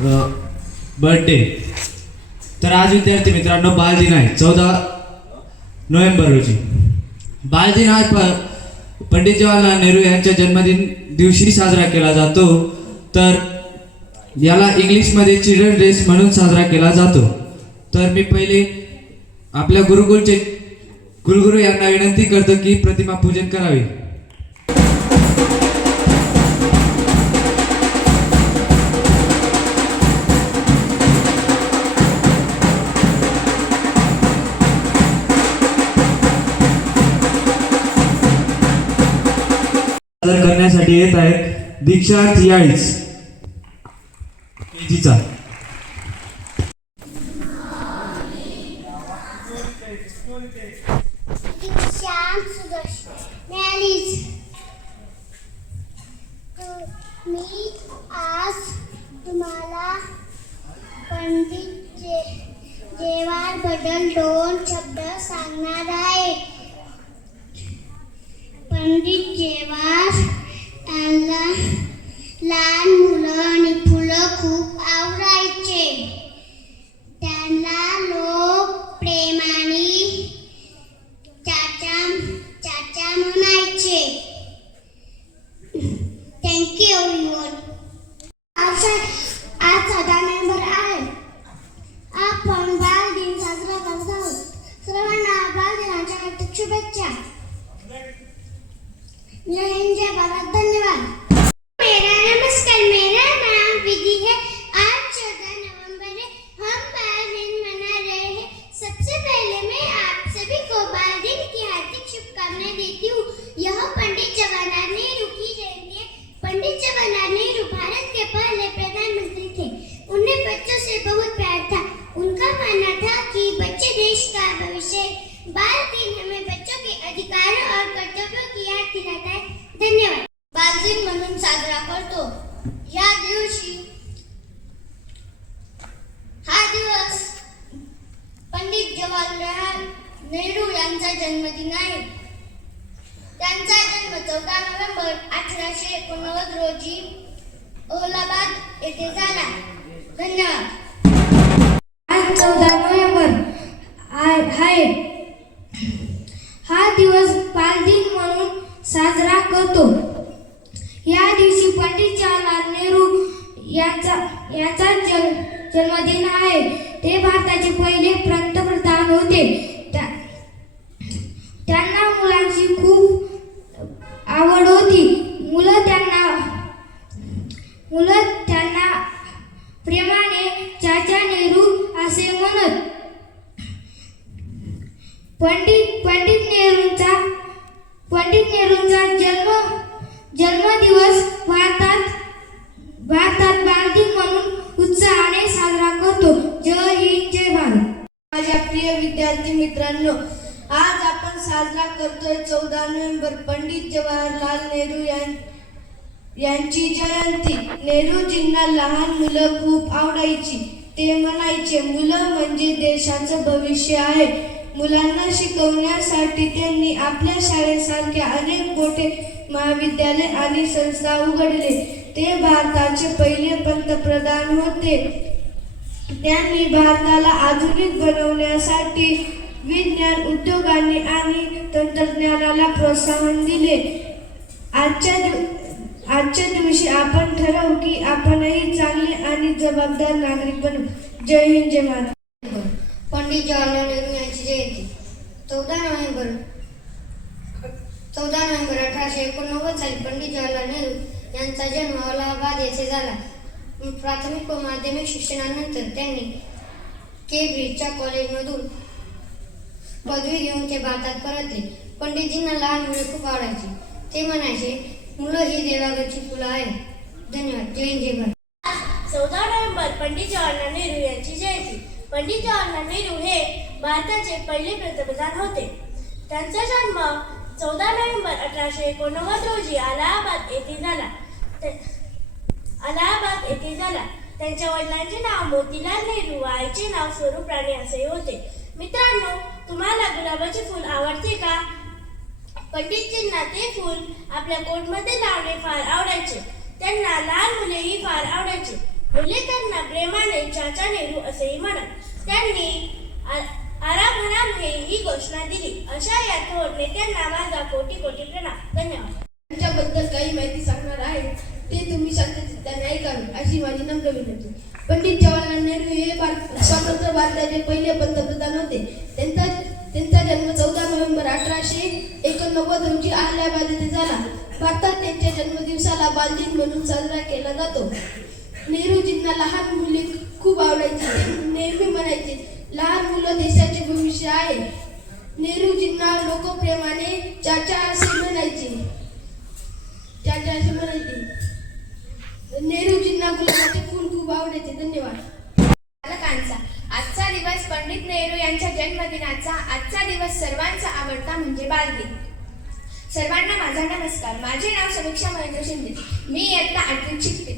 Birthday. तर आज विद्यार्थी मित्रांनो बालदिन आहे 14 नोव्हेंबर रोजी. बालदिन हा पंडित जवाहरलाल नेहरू यांच्या जन्मदिन दिवशी साजरा केला जातो. तर याला इंग्लिशमध्ये चिल्ड्रन डेज म्हणून साजरा केला जातो. तर मी पहिले आपल्या कुलगुरू यांना विनंती करतो की प्रतिमा पूजन करावे. सादर करण्यासाठी येत आहेत दीक्षांत याळीच केजीचा. मी आज तुम्हाला पंडित जवाहर बद्दल 2 शब्द सांगणार आहे. पंडित जवाहर यांना लहान मुलं आणि फुलं खूप आवडायचे. त्यांना लोक प्रेमाने चाचा म्हणायचे. Thank you everyone. आज 14 नोव्हेंबर आहे. आपण बालदिन साजरा करत आहोत. सर्वांना बालदिनाच्या हार्दिक शुभेच्छा. जय हिंद, जय भारत, धन्यवाद. नमस्कार, मेरा नाम विधि है. आज 14 नवंबर है. हम बाल दिन मना रहे हैं. सबसे पहले मैं आप सभी को बाल दिन की हार्दिक शुभकामनाएं देती हूँ. यह पंडित जवाहरलाल नेहरू की जयंती है. पंडित जवाहरलाल नेहरू भारत के पहले प्रधानमंत्री थे. उन्हें बच्चों से बहुत प्यार था. उनका मानना था कि बच्चे देश का भविष्य. बाल दिन हमें बच्चों के अधिकारों और कर्तव्यों की याद दिलाता है. धन्यवाद. बाल दिन म्हणून साजरा करतो. या दिवशी हा दिवस पंडित जवाहरलाल नेहरू यांचा जन्मदिन आहे. त्यांचा जन्म 14 नोव्हेंबर 1889 रोजी अहमदाबाद येथे झाला. धन्यवाद. आज 14 नोव्हेंबर आहे. हा दिवस बालदिन म्हणून साजरा करतो. या दिवशी पंडित जवाहरलाल नेहरू यांचा जन्मदिन आहे. ते भारताचे पहिले पंतप्रधान होते. त्यांना मुलांची खूप आवड होती. मुलं त्यांना प्रेमाने चाचा नेहरू असे म्हणत. पंडित नेहरूंचा जन्मदिवस भारतात बालदिन म्हणून उत्साहाने साजरा करतो. जय हिंद, जय भारत. माझ्या प्रिय विद्यार्थी मित्रांनो, आज आपण साजरा करतोय 14 नोव्हेंबर पंडित जवाहरलाल नेहरू यांची जयंती. नेहरूजींना लहान मुलं खूप आवडायची. ते म्हणायचे, मुलं म्हणजे देशाचं भविष्य आहे. मुलांना शिकवण्यासाठी त्यांनी आपल्या शाळेसारख्या अनेक मोठे महाविद्यालय आणि संस्था उघडले. ते भारताचे पहिले पंतप्रधान होते. त्यांनी भारताला आधुनिक बनवण्यासाठी विज्ञान, उद्योगांनी आणि तंत्रज्ञानाला प्रोत्साहन दिले. आजच्या दिवशी आपण ठरवू की आपणही चांगले आणि जबाबदार नागरिक बनू. जय हिंद, जय भारत. पंडित जवाहरलाल नेहरू यांची जयंती 14 नोव्हेंबर 1889 साली पंडित जवाहरलाल नेहरू यांचा जन्म अलाहाबाद येथे झाला. प्राथमिक व माध्यमिक शिक्षणानंतर त्यांनी केम्ब्रिजच्या कॉलेजमधून पदवी घेऊन ते भारतात परतले. पंडितजींना लहान मुले खूप आवडायची. ते म्हणायचे, मुलं ही देवाघरची फुलं आहेत. धन्यवाद. जय हिंद, जय भारत. 14 नोव्हेंबर पंडित जवाहरलाल नेहरू यांची जयंती. पंडित जवाहरलाल नेहरू हे भारताचे पहिले पंतप्रधान होते. त्यांचा जन्म 14 नोव्हेंबर 1889 रोजी अलाहाबाद येथे झाला. त्यांच्या वडिलांचे नाव मोतीलाल नेहरू व आईचे नाव स्वरूप राणी असे होते. मित्रांनो, तुम्हाला गुलाबाचे फूल आवडते का? पंडितजींना ते फूल आपल्या कोटमध्ये लावणे फार आवडायचे. त्यांना लहान मुलेही फार आवडायचे. मुले त्यांना प्रेमाने चाचा नेहरू असेही म्हणत. त्यांनी आराम हराम हे ही घोषणा दिली. अशा या थोर नेत्यांना माझा कोटी कोटी प्रणाम. धन्यवाद. त्यांच्याबद्दल काही माहिती सांगणार आहे ते तुम्ही शांतचित्ताने ऐकावे अशी माझी नम्र विनंती. पंडित जवाहरलाल नेहरू हे स्वतंत्र भारताचे पहिले पंतप्रधान होते. त्यांचा जन्म 14 नोव्हेंबर 1889 रोजी अहमदाबाद येथे झाला. भारतात त्यांच्या जन्मदिवसाला बालदिन म्हणून साजरा केला जातो. नेहरूजींना लहान मुले खूप आवडायची. ते नेहमी म्हणायचे, लहान मुलं देशाचे भविष्य आहे. नेहरूजींना लोक प्रेमाने चाचा असे म्हणायचे. नेहरूजींना गुलाबाचे फूल खूप आवडायचे. धन्यवाद. बालकांचा आजचा दिवस पंडित नेहरू यांच्या जन्मदिनाचा आजचा दिवस सर्वांचा आवडता म्हणजे बालदिन. सर्वांना माझा नमस्कार. माझे नाव समीक्षा महेंद्र शिंदे. मी इयत्ता 8वीत शिकते.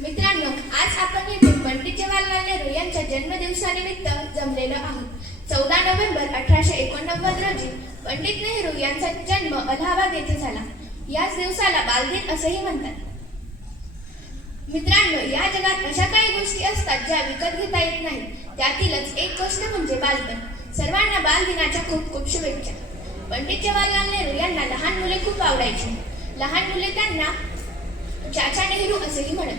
मित्रांनो, आज आपण येथे पंडित जवाहरलाल नेहरू यांच्या जन्मदिवसानिमित्त जमलेलो आहोत. 14 नोव्हेंबर 1889 रोजी पंडित नेहरू यांचा जन्म अलाहाबाद येथे झाला. याच दिवसाला बालदिन असेही म्हणतात. मित्रांनो, या जगात अशा काही गोष्टी असतात ज्या विकत घेता येत नाही. त्यातीलच एक गोष्ट म्हणजे बालपण. सर्वांना बालदिनाच्या खूप खूप शुभेच्छा. पंडित जवाहरलाल नेहरू यांना लहान मुले खूप आवडायची. लहान मुले त्यांना चाचा नेहरू असेही म्हणत.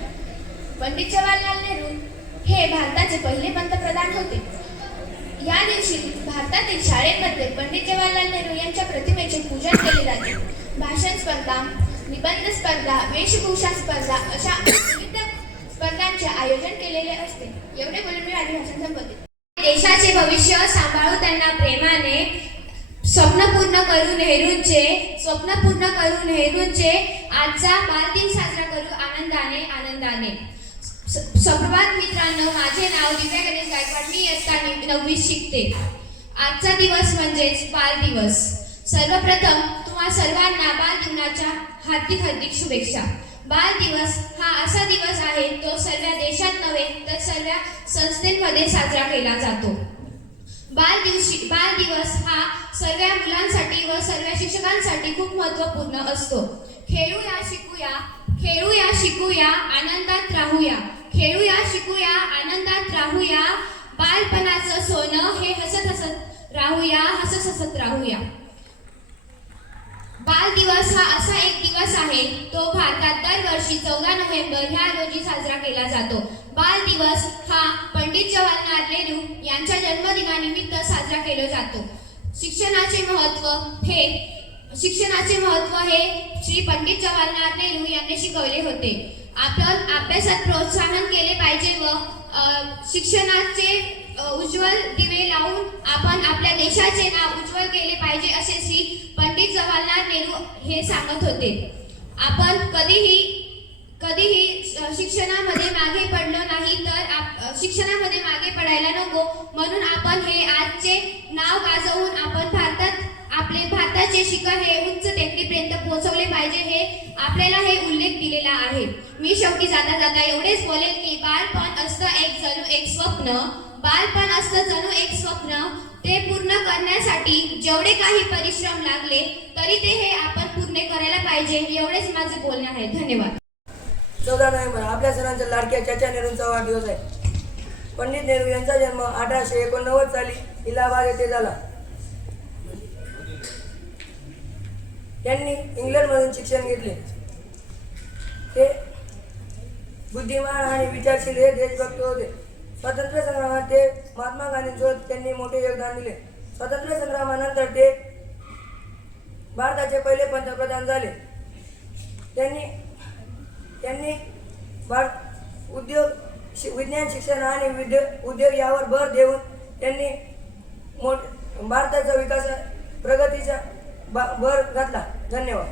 पंडित जवाहरलाल नेहरू हे भारताचे पहिले पंतप्रधान होते. या दिवशी भारतातील शाळेमध्ये पंडित जवाहरलाल नेहरू यांच्या प्रतिमेचे पूजन केले जाते. भाषण स्पर्धा, निबंध स्पर्धा, वेशभूषा स्पर्धा अशा विविध स्पर्धांचे आयोजन केलेले असते. एवढे बोलून मी माझे भाषण संपवते. देशाचे भविष्य सांभाळून त्यांना प्रेमाने स्वप्न पूर्ण करू नेहरूंचे आजचा बालदिन साजरा करू आनंदाने. सुप्रभात मित्रांनो, माझे नाव दिव्या गणेश गायकवाड. मी इयत्ता 9वीत शिकते. आजचा दिवस म्हणजेच बालदिवस. सर्वप्रथम तुम्हा सर्वांना बालदिनाच्या हार्दिक शुभेच्छा. बालदिवस हा असा दिवस आहे तो सर्व देशात नव्हे तर सर्व संस्थेमध्ये साजरा केला जातो. बालदिवस हा सर्व मुलांसाठी व सर्व शिक्षकांसाठी खूप महत्त्वपूर्ण असतो. खेळूया शिकूया आनंदात राहूया. बालपणाचं सोनं हे हसत राहूया. बालदिवस हा असा एक दिवस आहे तो भारतात दरवर्षी 14 नोव्हेंबर ह्या रोजी साजरा केला जातो. बालदिवस हा पंडित जवाहरलाल नेहरू यांच्या जन्मदिनानिमित्त साजरा केला जातो. शिक्षणाचे महत्त्व हे श्री पंडित जवाहरलाल नेहरू यांनी शिकवले होते. आपण अभ्यासात प्रोत्साहन केले पाहिजे व शिक्षणाचे उज्ज्वल दिवे लावून आपण आपल्या देशाचे नाव उज्ज्वल केले पाहिजे असे श्री पंडित जवाहरलाल नेहरू हे सांगत होते. आपण कधीही शिक्षणामध्ये मागे पडलो नाही तर शिक्षणामध्ये मागे पडायला नको. म्हणून आपण हे आजचे नाव गाजवून आपण आपले भारताचे शिखर हे उच्च टेकडीपर्यंत पोहोचवले पाहिजे हे आपल्याला हे उल्लेख दिलेला आहे. मी शेवटी जाता एवढेच बोलेल की बालपण असतं जणू एक स्वप्न. ते पूर्ण करण्यासाठी जेवढे काही परिश्रम लागले तरी ते हे आपण पूर्ण करायला पाहिजे. एवढेच माझे बोलणे आहे. धन्यवाद. 14 नोव्हेंबर आपल्या सर्वांच्या लाडक्या चाचा नेहरूंचा वाढदिवस आहे. पंडित नेहरू यांचा जन्म 1889 साली इलाहाबाद येथे झाला. त्यांनी इंग्लंडमधून शिक्षण घेतले. ते बुद्धिमान आणि विचारशील हे देशभक्त होते. स्वातंत्र्य संग्रामात ते महात्मा गांधींसोबत त्यांनी मोठे योगदान दिले. स्वातंत्र्य संग्रामानंतर ते भारताचे पहिले पंतप्रधान झाले. त्यांनी विज्ञान शिक्षण आणि उद्योग यावर भर देऊन त्यांनी भारताचा विकास प्रगतीचा भर घातला. धन्यवाद.